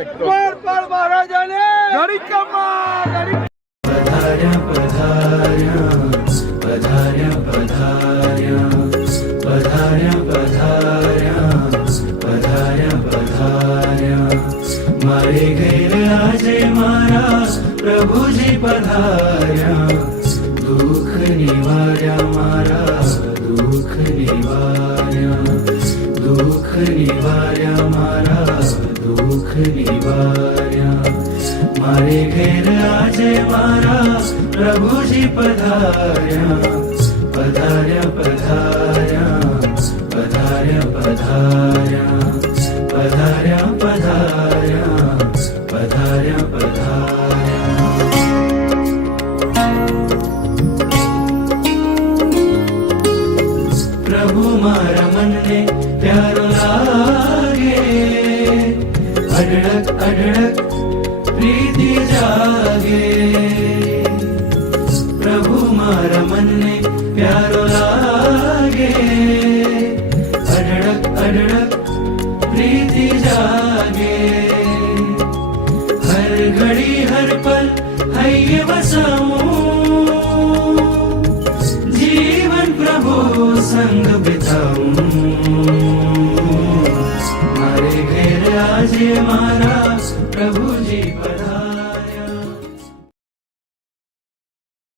ગોરપાલ મહારાજાને ગણિકમાં ગણિક પધાર્યા પધાર્યા પધાર્યા પધાર્યા પધાર્યા પધાર્યા પધાર્યા મારે ઘેર આજે મારા પ્રભુજી પધાર્યા દુઃખ નિવાર્યા મારા દુઃખ નિવાર્યા દુઃખ નિવાર્યા મારા દુઃખ નિવાર્યા મારે ઘેર આજે મારા પ્રભુજી પધાર્યા પધાર્યા પધાર્યા પધાર્યા પધાર્યા પધાર્યા પધાર્યા પધાર્યા પધાર્યા પ્રભુ મારા મનને પ્યારો લાગે અઢળક અઢળક પ્રીતિ જાગે